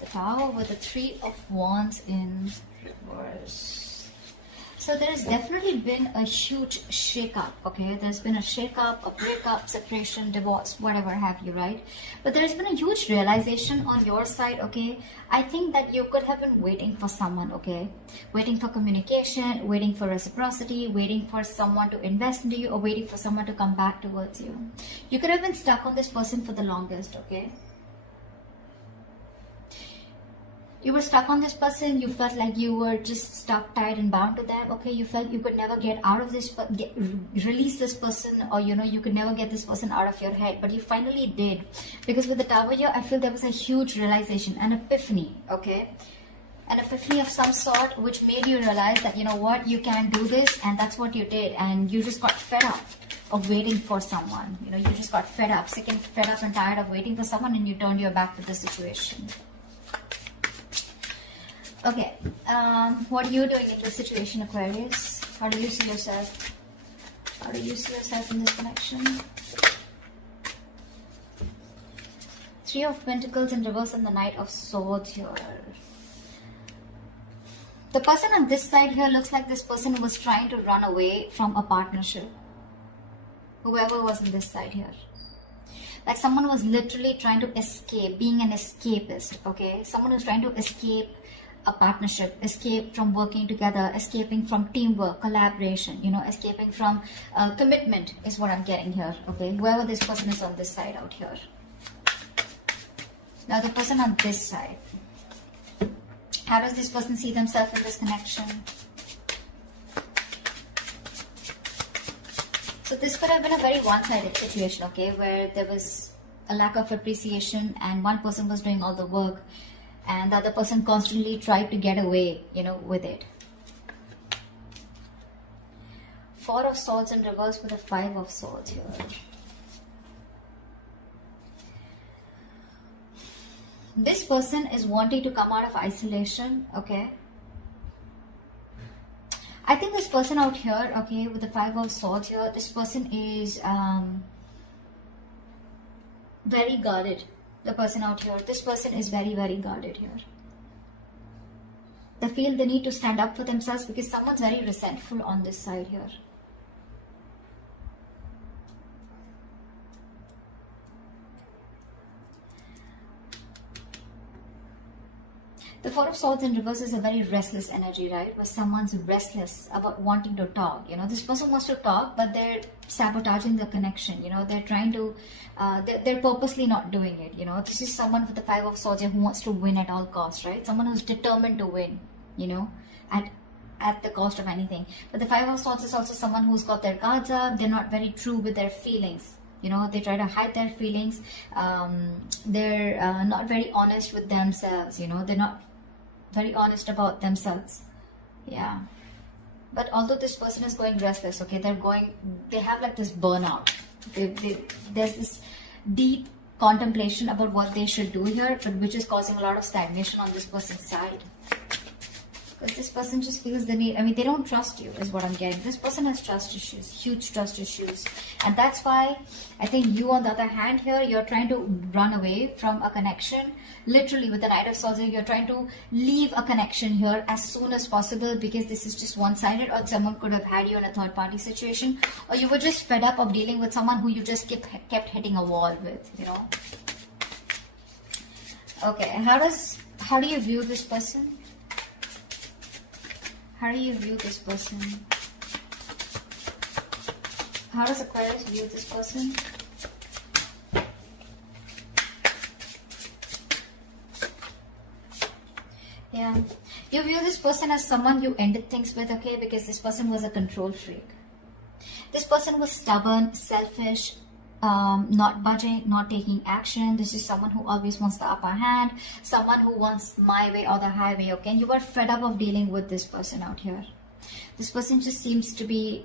The Tower with the Three of Wands in reverse. So there has definitely been a huge shake-up, okay? There's been a shake-up, a breakup, separation, divorce, whatever have you, right? But there's been a huge realization on your side, okay? I think that you could have been waiting for someone, okay? Waiting for communication, waiting for reciprocity, waiting for someone to invest into you, or waiting for someone to come back towards you. You could have been stuck on this person for the longest, okay? You were stuck on this person, you felt like you were just stuck, tied and bound to them, okay? You felt you could never get out of this, release this person, or you know, you could never get this person out of your head, but you finally did. Because with the Tower here, I feel there was a huge realization, an epiphany, okay? An epiphany of some sort, which made you realize that, you know what, you can do this, and that's what you did, and you just got fed up of waiting for someone. You know, you just got fed up, sick and fed up and tired of waiting for someone, and you turned your back to the situation. Okay, what are you doing in this situation, Aquarius? How do you see yourself? How do you see yourself in this connection? Three of Pentacles in reverse and the Knight of Swords here. The person on this side here looks like this person was trying to run away from a partnership. Whoever was on this side here. Like someone was literally trying to escape, being an escapist, okay? Someone who's trying to escape a partnership, escape from working together, escaping from teamwork, collaboration, you know, escaping from commitment is what I'm getting here, okay? Whoever this person is on this side out here. Now the person on this side, how does this person see themselves in this connection? So this could have been a very one-sided situation, okay, where there was a lack of appreciation and one person was doing all the work and the other person constantly tried to get away, you know, with it. Four of Swords in reverse with a Five of Swords here. This person is wanting to come out of isolation, okay? I think this person out here, okay, with the Five of Swords here, this person is very guarded. The person out here, this person is very, very guarded here. They feel the need to stand up for themselves because someone's very resentful on this side here. The Four of Swords in reverse is a very restless energy, right? Where someone's restless about wanting to talk. You know, this person wants to talk, but they're sabotaging the connection. You know, they're trying to, they're purposely not doing it. You know, this is someone with the Five of Swords who wants to win at all costs, right? Someone who's determined to win, you know, at the cost of anything. But the Five of Swords is also someone who's got their guards up. They're not very true with their feelings. You know, they try to hide their feelings. They're not very honest with themselves. You know, they're not very honest about themselves. Yeah. But although this person is going restless, okay, they have like this burnout. There's this deep contemplation about what they should do here, but which is causing a lot of stagnation on this person's side. Because this person just feels the need. I mean, they don't trust you is what I'm getting. This person has trust issues, huge trust issues. And that's why I think you, on the other hand here, you're trying to run away from a connection. Literally with the Knight of Swords, you're trying to leave a connection here as soon as possible because this is just one-sided, or someone could have had you in a third-party situation, or you were just fed up of dealing with someone who you just kept hitting a wall with, you know. Okay, how do you view this person? How do you view this person? How does Aquarius view this person? Yeah. You view this person as someone you ended things with, okay? Because this person was a control freak. This person was stubborn, selfish, not budging, not taking action. This is someone who always wants the upper hand, someone who wants my way or the highway, okay? And you are fed up of dealing with this person out here. This person just seems to be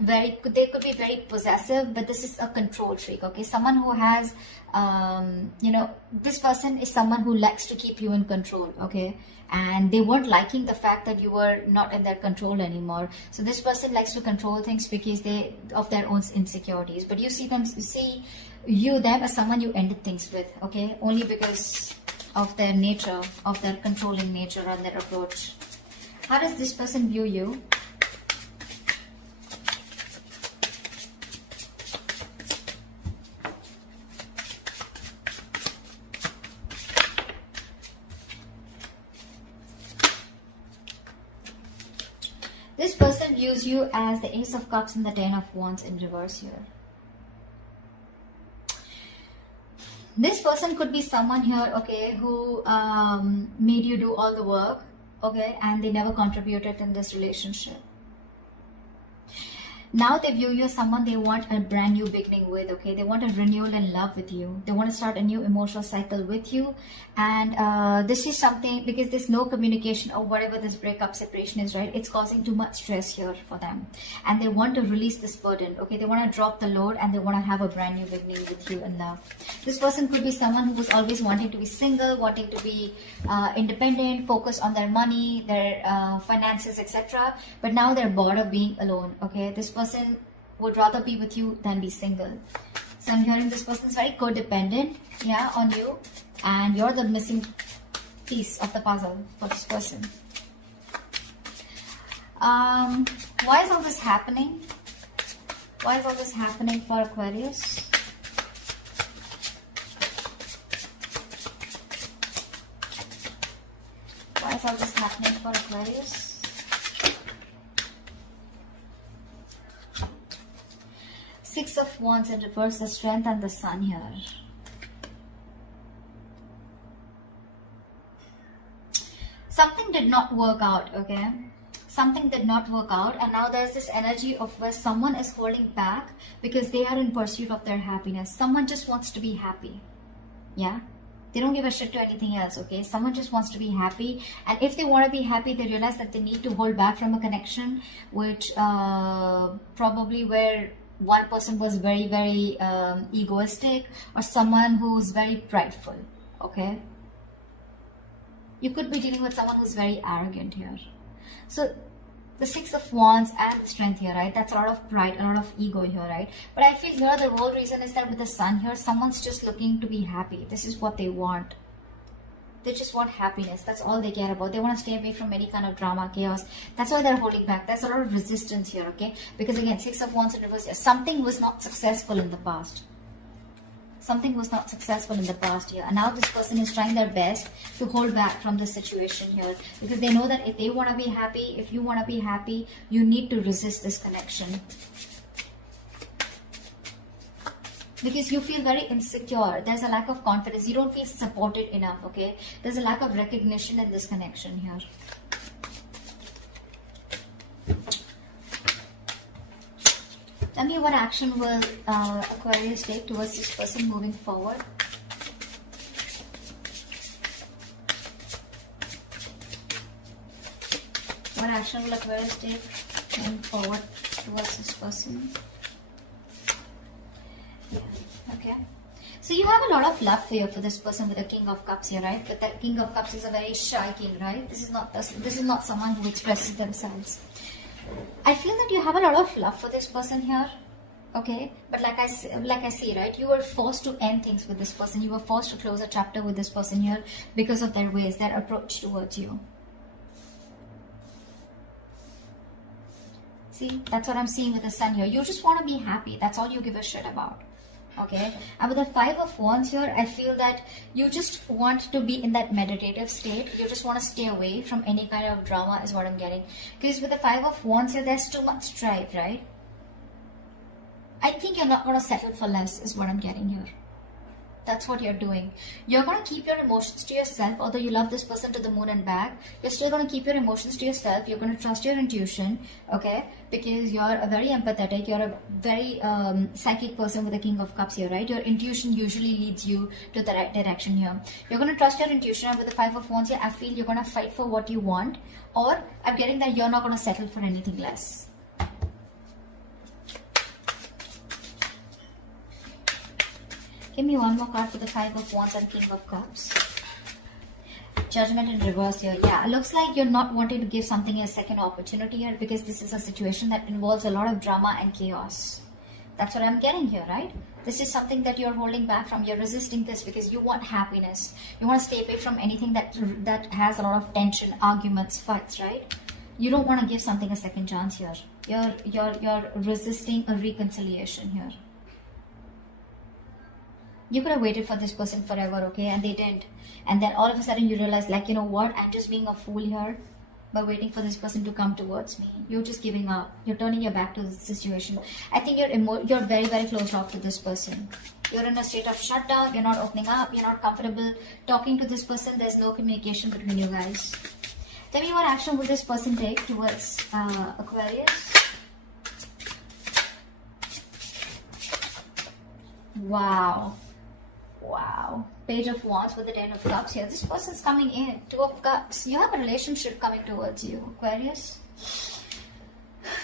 they could be very possessive, but this is a control freak, okay? Someone who has you know, this person is someone who likes to keep you in control, okay? And they weren't liking the fact that you were not in their control anymore. So this person likes to control things because of their own insecurities. But you see view them as someone you ended things with, okay? Only because of their nature, of their controlling nature and their approach. How does this person view you? This person views you as the Ace of Cups and the Ten of Wands in reverse here. This person could be someone here, okay, who made you do all the work, okay, and they never contributed in this relationship. Now they view you as someone they want a brand new beginning with, okay? They want a renewal in love with you. They want to start a new emotional cycle with you. And this is something, because there's no communication or whatever this breakup separation is, right? It's causing too much stress here for them. And they want to release this burden, okay? They want to drop the load and they want to have a brand new beginning with you in love. This person could be someone who was always wanting to be single, wanting to be independent, focused on their money, their finances, etc. But now they're bored of being alone, okay? This person would rather be with you than be single. So I'm hearing this person is very codependent, yeah, on you, and you're the missing piece of the puzzle for this person. Why is all this happening? Why is all this happening for Aquarius? Why is all this happening for Aquarius? Six of Wands in reverse, the Strength and the Sun here. Something did not work out, okay? Something did not work out, and now there's this energy of where someone is holding back because they are in pursuit of their happiness. Someone just wants to be happy, yeah? They don't give a shit to anything else, okay? Someone just wants to be happy, and if they want to be happy, they realize that they need to hold back from a connection, which probably where one person was very, very egoistic, or someone who's very prideful, okay? You could be dealing with someone who's very arrogant here. So the Six of Wands and the Strength here, right? That's a lot of pride, a lot of ego here, right? But I feel here the whole reason is that with the Sun here, someone's just looking to be happy. This is what they want. They just want happiness. That's all they care about. They want to stay away from any kind of drama, chaos. That's why they're holding back. There's a lot of resistance here, okay? Because again, Six of Wands in reverse here. Something was not successful in the past. Something was not successful in the past here. And now this person is trying their best to hold back from this situation here. Because they know that if they want to be happy, if you want to be happy, you need to resist this connection. Because you feel very insecure. There's a lack of confidence. You don't feel supported enough, okay? There's a lack of recognition in this connection here. Tell me what action will Aquarius take towards this person moving forward. What action will Aquarius take moving forward towards this person? Yeah, okay. So you have a lot of love here for this person with the King of Cups here, right? But that King of Cups is a very shy king, right? This is not someone who expresses themselves. I feel that you have a lot of love for this person here, okay? But like I see, right? You were forced to end things with this person. You were forced to close a chapter with this person here because of their ways, their approach towards you. See, that's what I'm seeing with the Sun here. You just want to be happy. That's all you give a shit about. Okay, and with the Five of Wands here, I feel that you just want to be in that meditative state. You just want to stay away from any kind of drama is what I'm getting. Because with the Five of Wands here, there's too much strife, right? I think you're not going to settle for less is what I'm getting here. That's what you're doing. You're going to keep your emotions to yourself. Although you love this person to the moon and back, you're still going to keep your emotions to yourself. You're going to trust your intuition, okay? Because you're a very empathetic, you're a very psychic person with the King of Cups here, right? Your intuition usually leads you to the right direction here. You're going to trust your intuition, and with the Five of Wands here, I feel you're going to fight for what you want, or I'm getting that you're not going to settle for anything less. Give me one more card for the Five of Wands and King of Cups. Judgment in reverse here. Yeah, it looks like you're not wanting to give something a second opportunity here because this is a situation that involves a lot of drama and chaos. That's what I'm getting here, right? This is something that you're holding back from. You're resisting this because you want happiness. You want to stay away from anything that has a lot of tension, arguments, fights, right? You don't want to give something a second chance here. You're resisting a reconciliation here. You could have waited for this person forever, okay? And they didn't. And then all of a sudden you realize, like, you know what? I'm just being a fool here by waiting for this person to come towards me. You're just giving up. You're turning your back to the situation. I think you're very, very closed off to this person. You're in a state of shutdown. You're not opening up. You're not comfortable talking to this person. There's no communication between you guys. Tell me, what action will this person take towards Aquarius? Wow. Wow. Page of Wands with the 10 of Cups here. This person's coming in. 2 of Cups. You have a relationship coming towards you, Aquarius.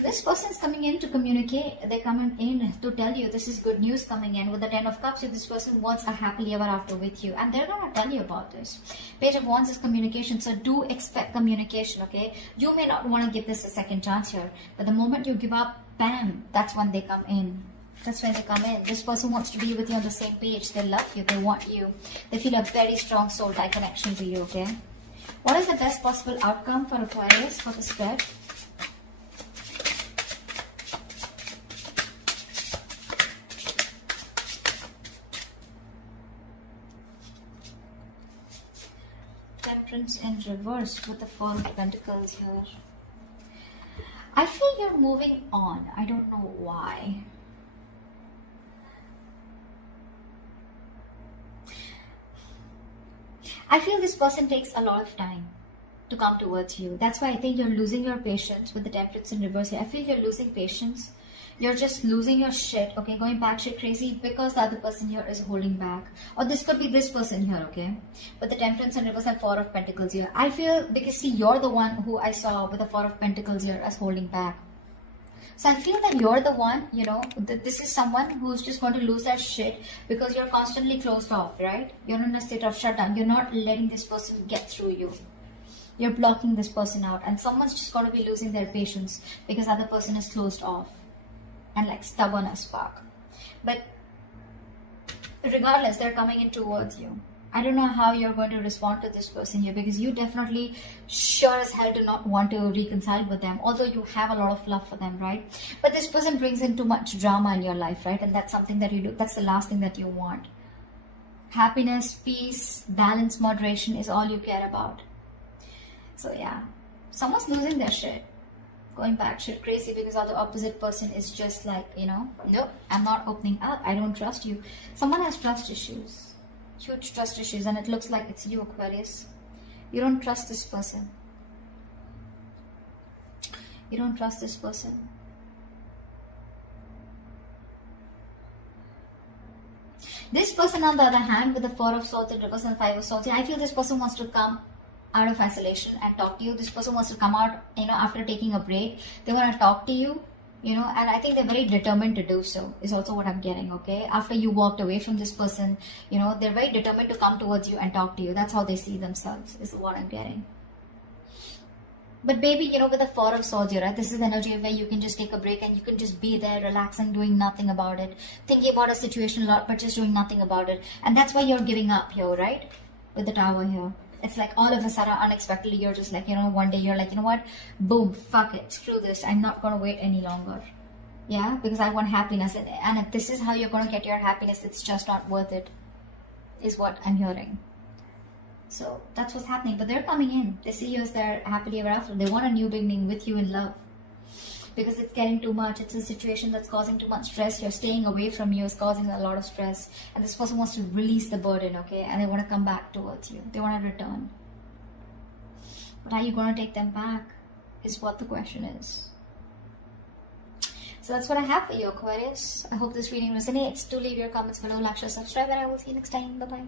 This person's coming in to communicate. They're coming in to tell you this is good news coming in. With the 10 of Cups, this person wants a happily ever after with you. And they're going to tell you about this. Page of Wands is communication. So do expect communication, okay? You may not want to give this a second chance here. But the moment you give up, bam, that's when they come in. That's when they come in. This person wants to be with you on the same page. They love you. They want you. They feel a very strong soul tie connection to you, okay? What is the best possible outcome for Aquarius for the spread? Temperance in reverse with the Four of Pentacles here. I feel you're moving on. I don't know why. I feel this person takes a lot of time to come towards you. That's why I think you're losing your patience with the Temperance in reverse here. I feel you're losing patience. You're just losing your shit, okay? Going batshit crazy because the other person here is holding back. Or this could be this person here, okay? But the Temperance in reverse and Four of Pentacles here. I feel, because see, you're the one who I saw with the Four of Pentacles here as holding back. So I feel that you're the one, you know, that this is someone who's just going to lose their shit because you're constantly closed off, right? You're in a state of shutdown. You're not letting this person get through you. You're blocking this person out. And someone's just going to be losing their patience because the other person is closed off and like stubborn as fuck. But regardless, they're coming in towards you. I don't know how you're going to respond to this person here because you definitely sure as hell do not want to reconcile with them, although you have a lot of love for them, right? But this person brings in too much drama in your life, right? And that's something that you do. That's the last thing that you want. Happiness, peace, balance, moderation is all you care about. So yeah, someone's losing their shit. Going back shit crazy because the opposite person is just like, you know, nope, I'm not opening up. I don't trust you. Someone has trust issues. Huge trust issues, and it looks like it's you, Aquarius. You don't trust this person. You don't trust this person. This person, on the other hand, with the Four of Swords in reverse and Five of Swords, I feel this person wants to come out of isolation and talk to you. This person wants to come out, you know, after taking a break. They want to talk to you. You know, and I think they're very determined to do so, is also what I'm getting, okay? After you walked away from this person, you know, they're very determined to come towards you and talk to you. That's how they see themselves, is what I'm getting. But baby, you know, with the Four of Swords here, right? This is the energy where you can just take a break and you can just be there, relaxing, doing nothing about it. Thinking about a situation a lot, but just doing nothing about it. And that's why you're giving up here, right? With the Tower here. It's like all of a sudden, unexpectedly, you're just like, you know, one day you're like, you know what? Boom, fuck it, screw this. I'm not going to wait any longer. Yeah, because I want happiness. And if this is how you're going to get your happiness, it's just not worth it, is what I'm hearing. So that's what's happening. But they're coming in. They see you as their happily ever after. They want a new beginning with you in love. Because it's getting too much. It's a situation that's causing too much stress. You're staying away from you is causing a lot of stress. And this person wants to release the burden, okay? And they want to come back towards you. They want to return. But are you going to take them back? Is what the question is. So that's what I have for you, Aquarius. I hope this reading resonates. Do leave your comments below, like, share, subscribe, and I will see you next time. Bye-bye.